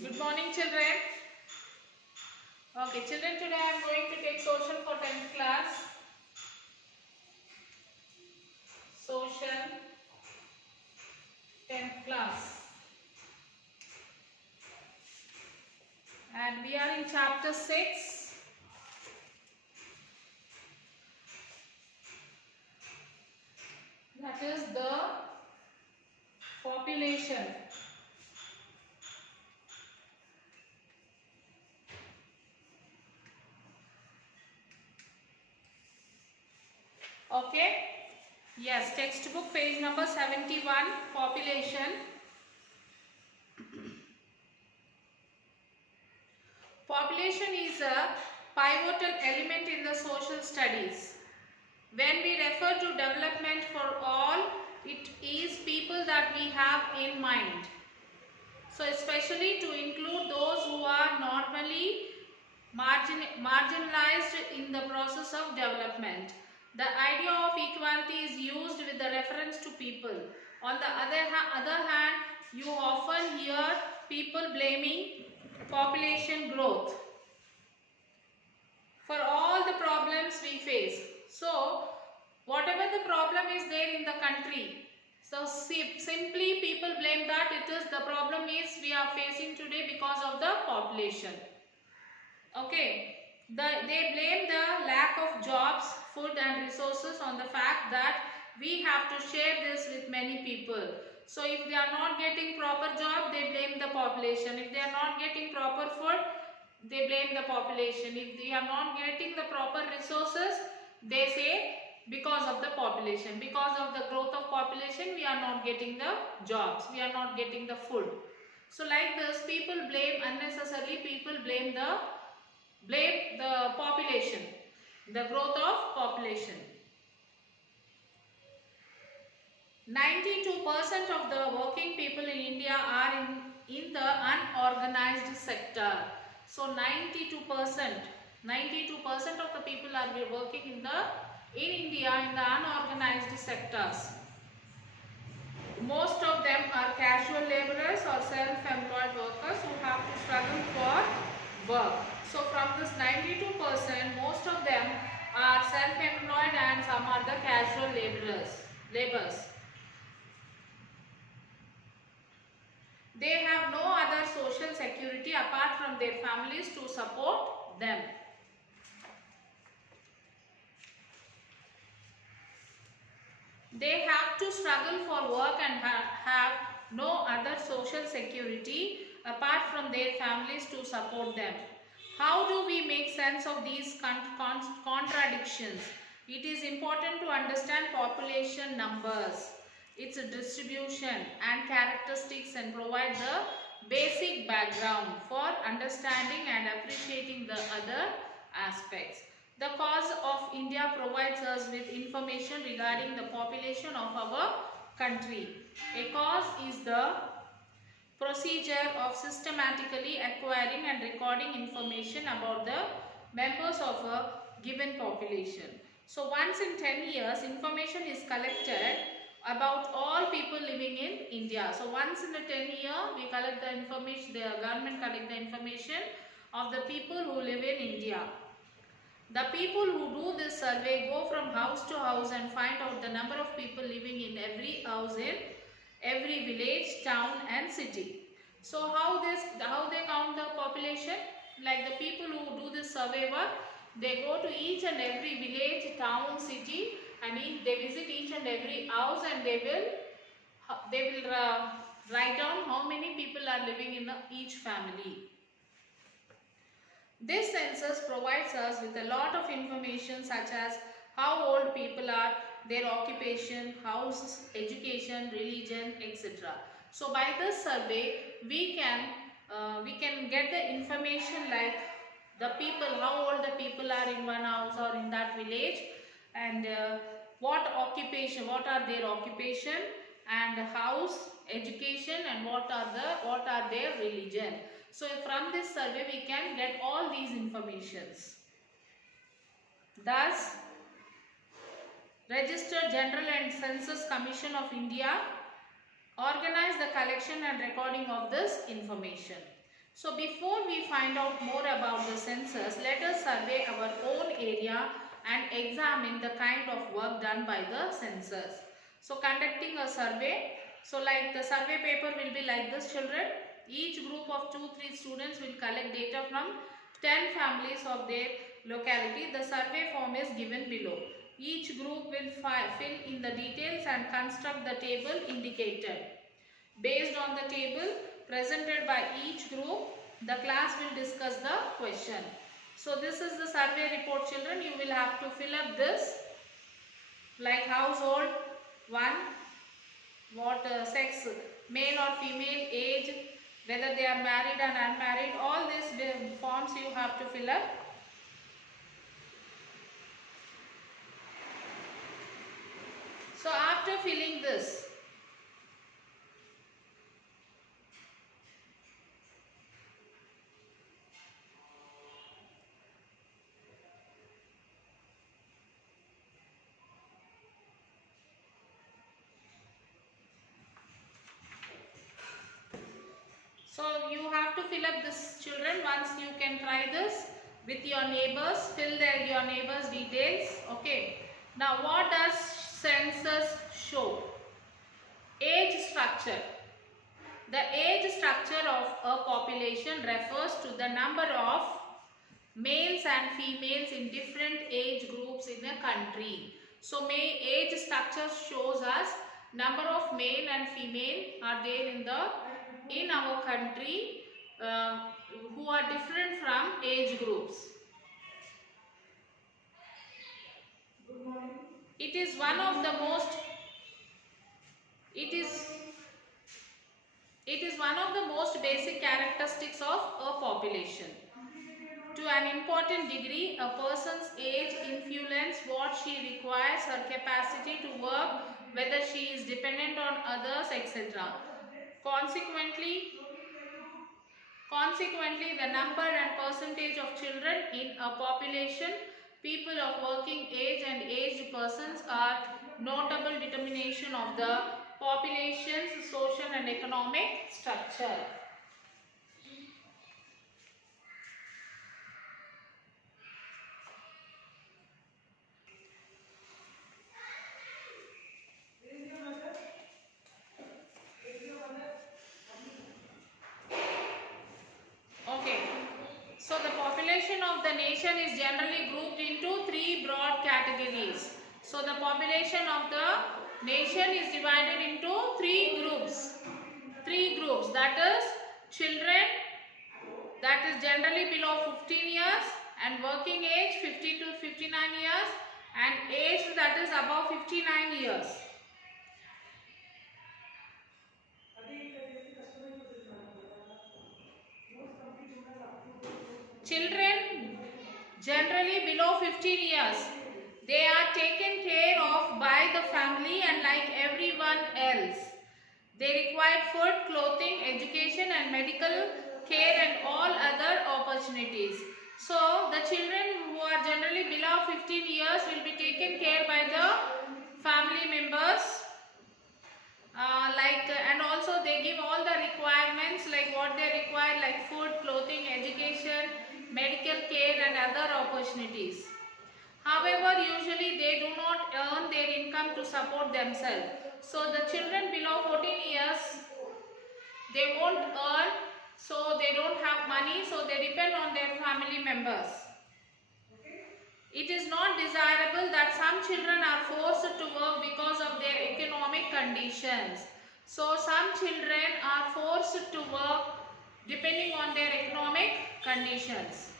Good morning, children. Okay, children, today I am going to take social for 10th class. Social 10th class. And we are in chapter 6. That is the population. Okay. Yes, textbook page number 71, population. Population is a pivotal element in the social studies. When we refer to development for all, it is people that we have in mind. So especially to include those who are normally marginalized in the process of development. The idea of equality is used with the reference to people. On the other hand, you often hear people blaming population growth for all the problems we face. So, whatever the problem is there in the country, so simply people blame that it is the problem is we are facing today because of the population. Okay, they blame the lack of jobs, food and resources on the fact that we have to share this with many people. So if they are not getting proper job, they blame the population. If they are not getting proper food, they blame the population. If they are not getting the proper resources, they say because of the population. Because of the growth of population, we are not getting the jobs. We are not getting the food. So like this, people blame unnecessarily, people blame the population, the growth of population. 92% of the working people in India are in the unorganized sector. So 92% of the people are working in India in the unorganized sectors. Most of them are casual laborers or self-employed workers who have to struggle for work. So from this 92%, most of them are self-employed and some are the casual laborers. They have no other social security apart from their families to support them. They have to struggle for work and have no other social security apart from their families to support them. How do we make sense of these contradictions? It is important to understand population numbers, its distribution and characteristics, and provide the basic background for understanding and appreciating the other aspects. The Cause of India provides us with information regarding the population of our country. A cause is the procedure of systematically acquiring and recording information about the members of a given population. So once in 10 years, information is collected about all people living in India. So once in a 10 year, we collect the information, the government collect the information of the people who live in India. The people who do this survey go from house to house and find out the number of people living in every house in every village, town and city. So how they count the population? Like the people who do this survey work, they go to each and every village, town, city, and they visit each and every house, and they will write down how many people are living in each family. This census provides us with a lot of information such as how old people are, their occupation, house, education, religion, etc. So by this survey, we can get the information like the people, how old the people are in one house or in that village, and what are their occupation, and house, education, and what are their religion. So from this survey we can get all these informations. Thus, Registered General and Census Commission of India organize the collection and recording of this information. So before we find out more about the census, let us survey our own area and examine the kind of work done by the census. So conducting a survey, so like the survey paper will be like this, children. Each group of 2-3 students will collect data from 10 families of their locality. The survey form is given below. Each group will fill in the details and construct the table indicated. Based on the table presented by each group, the class will discuss the question. So this is the survey report, children. You will have to fill up this, like household, one, what sex, male or female, age, whether they are married and unmarried, all these forms you have to fill up. So after filling this, so you have to fill up this, children. Once you can try this with your neighbors, fill your neighbors' details. Okay. Now what does census show? Age structure. The age structure of a population refers to the number of males and females in different age groups in a country. So age structure shows us number of male and female are there in our country who are different from age groups. It is one of the most basic characteristics of a population. To an important degree, a person's age influences what she requires, her capacity to work, whether she is dependent on others, etc. Consequently, the number and percentage of children in a population, people of working age and aged persons are notable determination of the population's social and economic structure. Okay. So the population of the nation is generally grouped into three broad categories. So the population of the nation is divided into three groups. That is children, that is generally below 15 years, and working age 50 to 59 years, and age that is above 59 years. Children generally below 15 years, they are taken care of by the family and like everyone else. They require food, clothing, education and medical care and all other opportunities. So the children who are generally below 15 years will be taken care by the family members. And also they give all the requirements like what they require, like food, clothing, education, medical care and other opportunities. However, usually they do not earn their income to support themselves. So the children below 14 years, they won't earn, so they don't have money, so they depend on their family members. It is not desirable that some children are forced to work because of their economic conditions. So some children are forced to work depending on their economic conditions.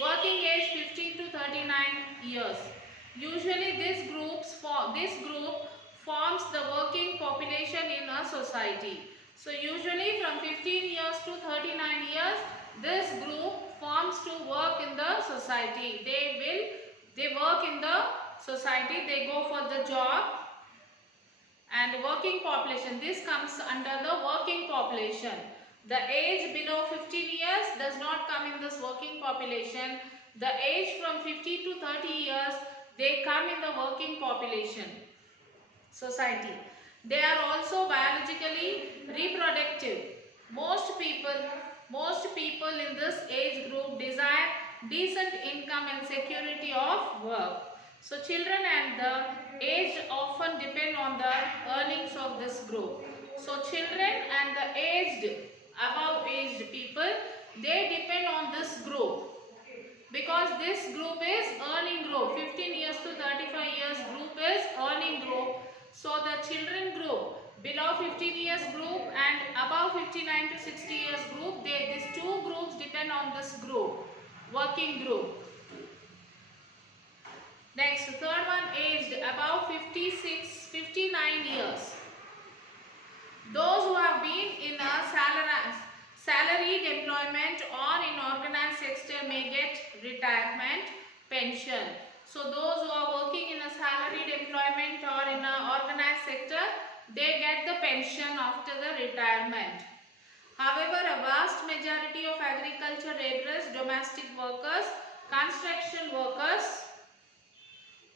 Working age 15 to 39 years. Usually this group forms the working population in a society. So usually from 15 years to 39 years, this group forms to work in the society. They work in the society, they go for the job. And working population, this comes under the working population. The age below 15 years does not come in this working population. The age from 50 to 30 years, they come in the working population society. They are also biologically reproductive. Most people most people in this age group desire decent income and security of work. So children and the aged often depend on the earnings of this group. So children and the aged, above aged people, they depend on this group because this group is earning group. 15 years to 35 years group is earning group. So the children group, below 15 years group and above 59 to 60 years group, these two groups depend on this group, working group. Next, third one, aged above 59 years. Those who have been in a salaried employment or in organized sector may get retirement pension. So those who are working in a salaried employment or in an organized sector, they get the pension after the retirement. However, a vast majority of agriculture laborers, domestic workers, construction workers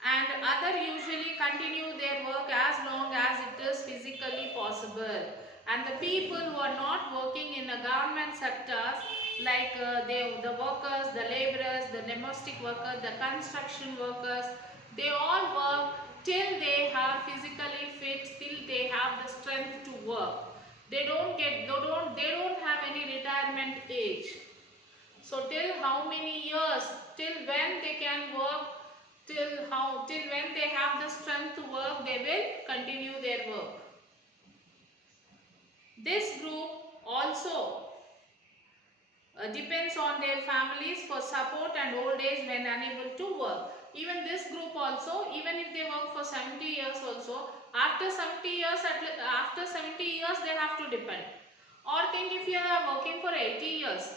and other usually continue their work as long as it is physically possible. And the people who are not working in the government sectors like the workers, the laborers, the domestic workers, the construction workers, they all work till they are physically fit, till they have the strength to work. They don't have any retirement age. So till how many years, till when they can work, till when they have the strength to work, they will continue their work. This group also depends on their families for support and old age when unable to work. Even this group also, even if they work for 70 years also, after 70 years they have to depend. Or think if you are working for 80 years,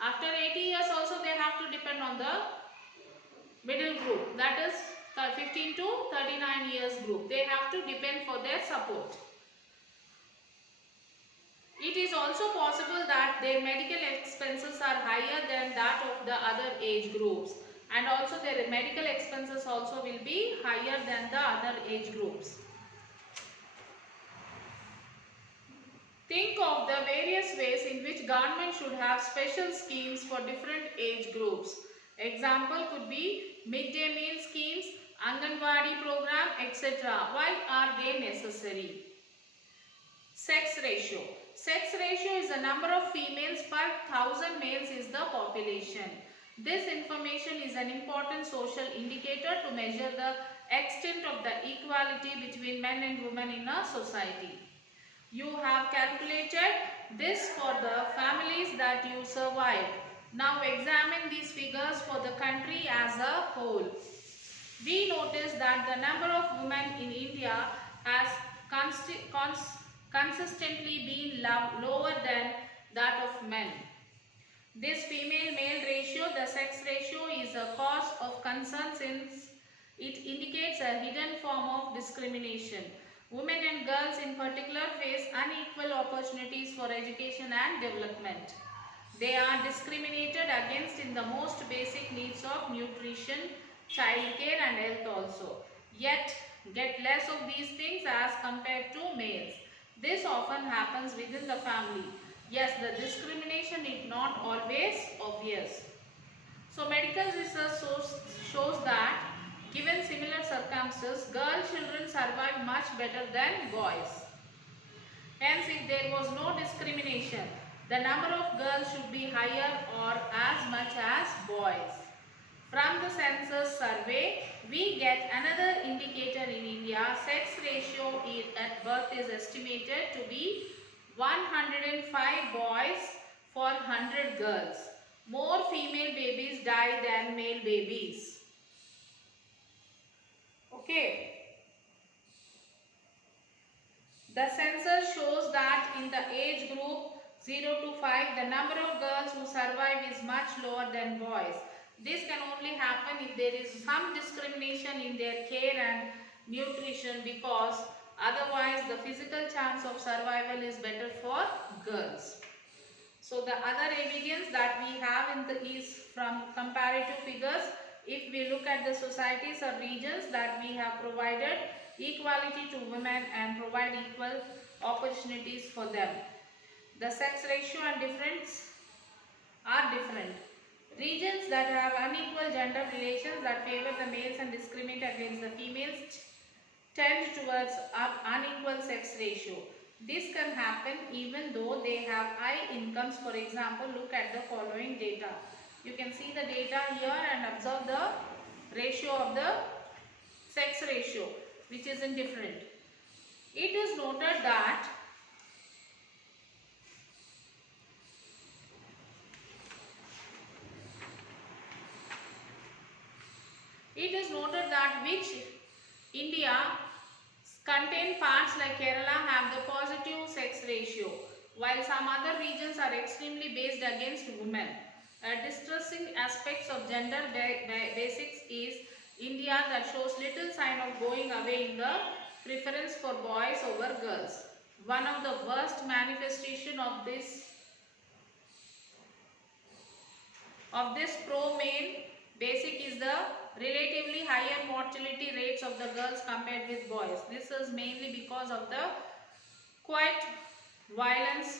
after 80 years also they have to depend on the middle group, that is 15 to 39 years group. They have to depend for their support. It is also possible that their medical expenses are higher than that of the other age groups, and also their medical expenses also will be higher than the other age groups. Think of the various ways in which government should have special schemes for different age groups. Example could be midday meal schemes, Anganwadi program, etc. Why are they necessary? Sex ratio. Sex ratio is the number of females per 1000 males is the population. This information is an important social indicator to measure the extent of the equality between men and women in a society. You have calculated this for the families that you survived. Now examine these figures for the country as a whole. We notice that the number of women in India has consistently been lower than that of men. This female-male ratio, the sex ratio, is a cause of concern since it indicates a hidden form of discrimination. Women and girls in particular face unequal opportunities for education and development. They are discriminated against in the most basic needs of nutrition, childcare and health also. Yet get less of these things as compared to males. This often happens within the family. Yes, the discrimination is not always obvious. So medical research shows that given similar circumstances, girl children survive much better than boys. Hence, if there was no discrimination, the number of girls should be higher or as much as boys. From the census survey, we get another indicator in India. Sex ratio at birth is estimated to be 105 boys for 100 girls. More female babies die than male babies. Okay. The census shows that in the age group 0 to 5, the number of girls who survive is much lower than boys. This can only happen if there is some discrimination in their care and nutrition, because otherwise the physical chance of survival is better for girls. So the other evidence that we have is from comparative figures. If we look at the societies or regions that we have provided equality to women and provide equal opportunities for them. The sex ratio and difference are different. Regions that have unequal gender relations that favor the males and discriminate against the females tend towards unequal sex ratio. This can happen even though they have high incomes. For example, look at the following data. You can see the data here and observe the ratio of the sex ratio, which is indifferent. It is noted that which India contain parts like Kerala have the positive sex ratio, while some other regions are extremely based against women. Distressing aspects of gender basics is India that shows little sign of going away in the preference for boys over girls. One of the worst manifestation of this pro-male basic is the relatively higher mortality rates of the girls compared with boys. This is mainly because of the quiet violence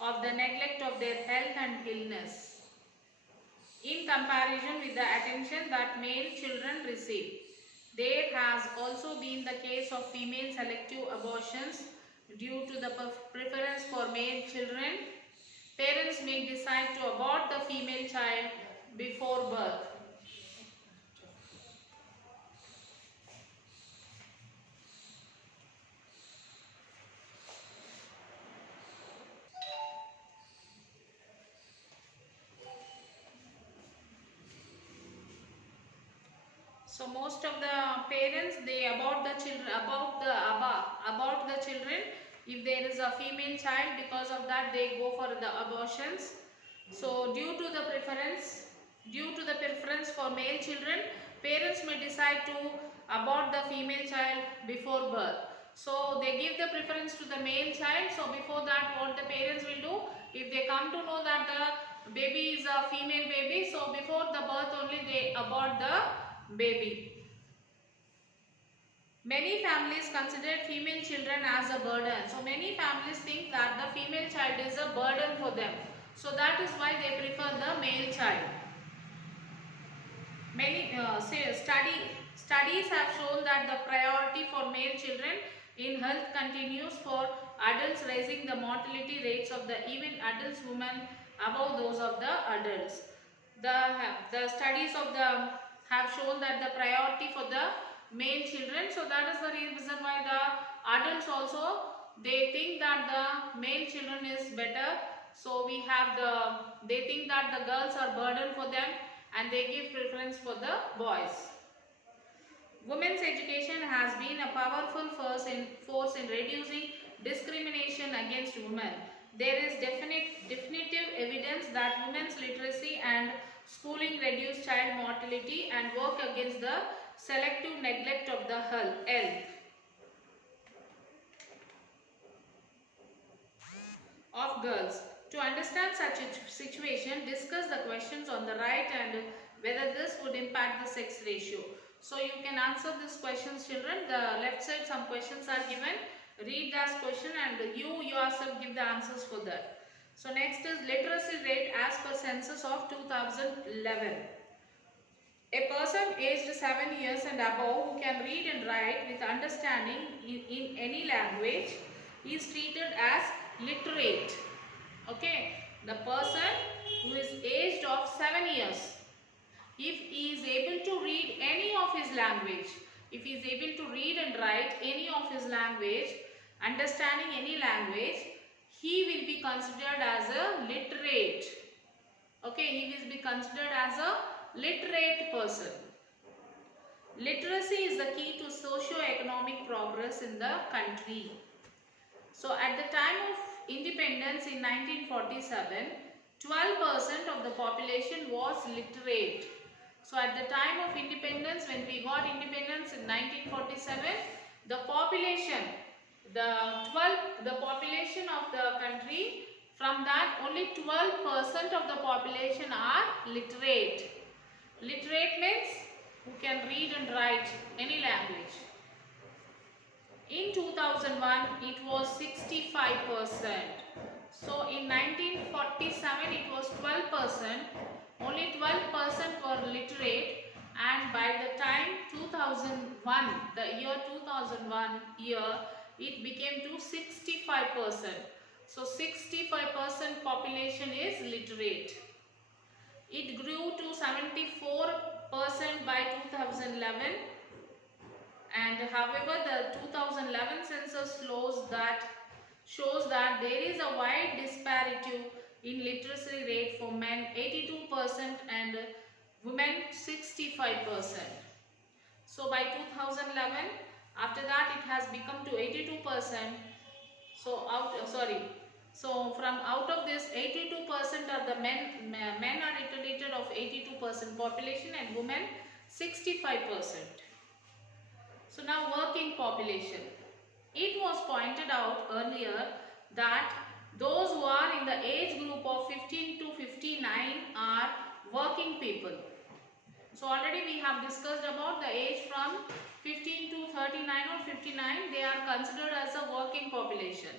of the neglect of their health and illness in comparison with the attention that male children receive. There has also been the case of female selective abortions due to the preference for male children. Parents may decide to abort the female child before birth. So most of the parents, they abort the children, abort the children if there is a female child. Because of that, they go for the abortions. So due to the preference for male children, parents may decide to abort the female child before birth. So they give the preference to the male child. So before that, what the parents will do, if they come to know that the baby is a female baby, so before the birth only they abort the baby. Many families consider female children as a burden. So many families think that the female child is a burden for them. So that is why they prefer the male child. Many studies have shown that the priority for male children in health continues for adults, raising the mortality rates of the even adults women above those of the adults. The studies of the have shown that the priority for the male children, so that is the reason why the adults also, they think that the male children is better. So we have they think that the girls are burden for them and they give preference for the boys. Women's education has been a powerful force in reducing discrimination against women. There is definitive evidence that women's literacy and schooling reduce child mortality and work against the selective neglect of the health of girls. To understand such a situation, discuss the questions on the right and whether this would impact the sex ratio. So you can answer these questions, children. The left side some questions are given. Read that question and you yourself give the answers for that. So next is literacy rate as per census of 2011. A person aged 7 years and above who can read and write with understanding in any language is treated as literate. Okay, the person who is aged of 7 years, if he is able to read any of his language, if he is able to read and write any of his language, understanding any language, he will be considered as a literate. Okay, he will be considered as a literate person. Literacy is the key to socio-economic progress in the country. So at the time of independence in 1947, 12% of the population was literate. So at the time of independence, when we got independence in 1947, the population of the country, from that only 12% of the population are literate. Literate means who can read and write any language. In 2001, it was 65%. So in 1947 it was 12%, only 12% were literate, and by the time 2001, the year 2001 year, it became to 65%. So 65% population is literate. It grew to 74% by 2011, and however the 2011 census shows that there is a wide disparity in literacy rate for men 82% and women 65%. So by 2011, after that it has become to 82%. So from out of this 82% of the men are literate of 82% population and women 65%. So now working population. It was pointed out earlier that those who are in the age group of 15 to 59 are working people. So already we have discussed about the age from 15 to 39 or 59, they are considered as a working population.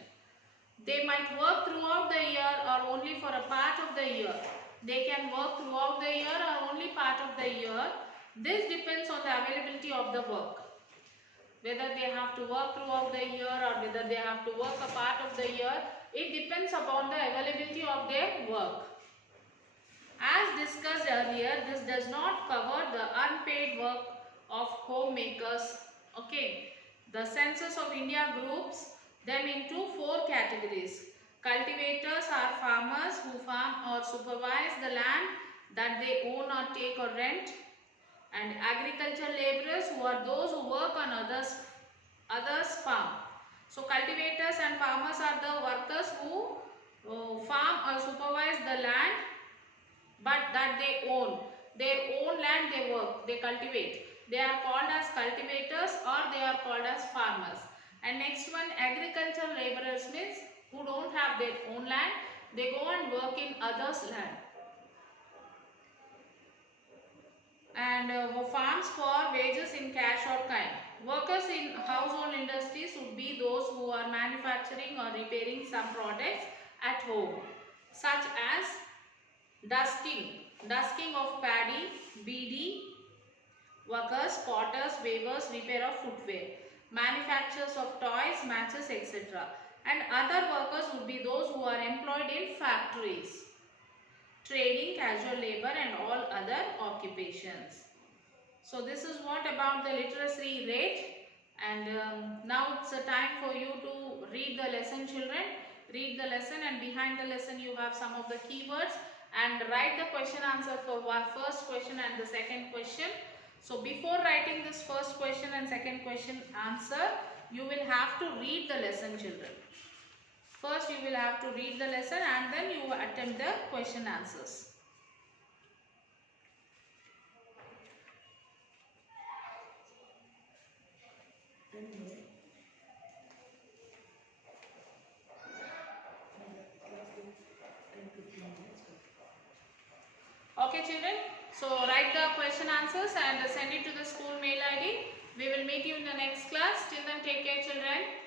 They might work throughout the year or only for a part of the year. They can work throughout the year or only part of the year. This depends on the availability of the work. Whether they have to work throughout the year or whether they have to work a part of the year, it depends upon the availability of their work. As discussed earlier, this does not cover the unpaid work of homemakers. Okay, the Census of India groups them into 4 categories. Cultivators are farmers who farm or supervise the land that they own or take or rent, and agricultural laborers who are those who work on others farm. So cultivators and farmers are the workers who farm or supervise the land but that they own. Their own land they work, they cultivate. They are called as cultivators or they are called as farmers. And next one, agricultural laborers means who don't have their own land, they go and work in others' land. And farms for wages in cash or kind. Workers in household industries would be those who are manufacturing or repairing some products at home, such as dusting of paddy, beedi workers, potters, weavers, repair of footwear, manufacturers of toys, matches, etc. And other workers would be those who are employed in factories, trading, casual labor and all other occupations. So this is what about the literacy rate, and now it's a time for you to read the lesson, children. Read the lesson, and behind the lesson you have some of the keywords, and write the question answer for first question and the second question. So before writing this first question and second question answer, you will have to read the lesson, children. First you will have to read the lesson and then you attempt the question answers. Okay, children. So write the question answers and send it to the school mail ID. We will meet you in the next class. Till then, take care, children.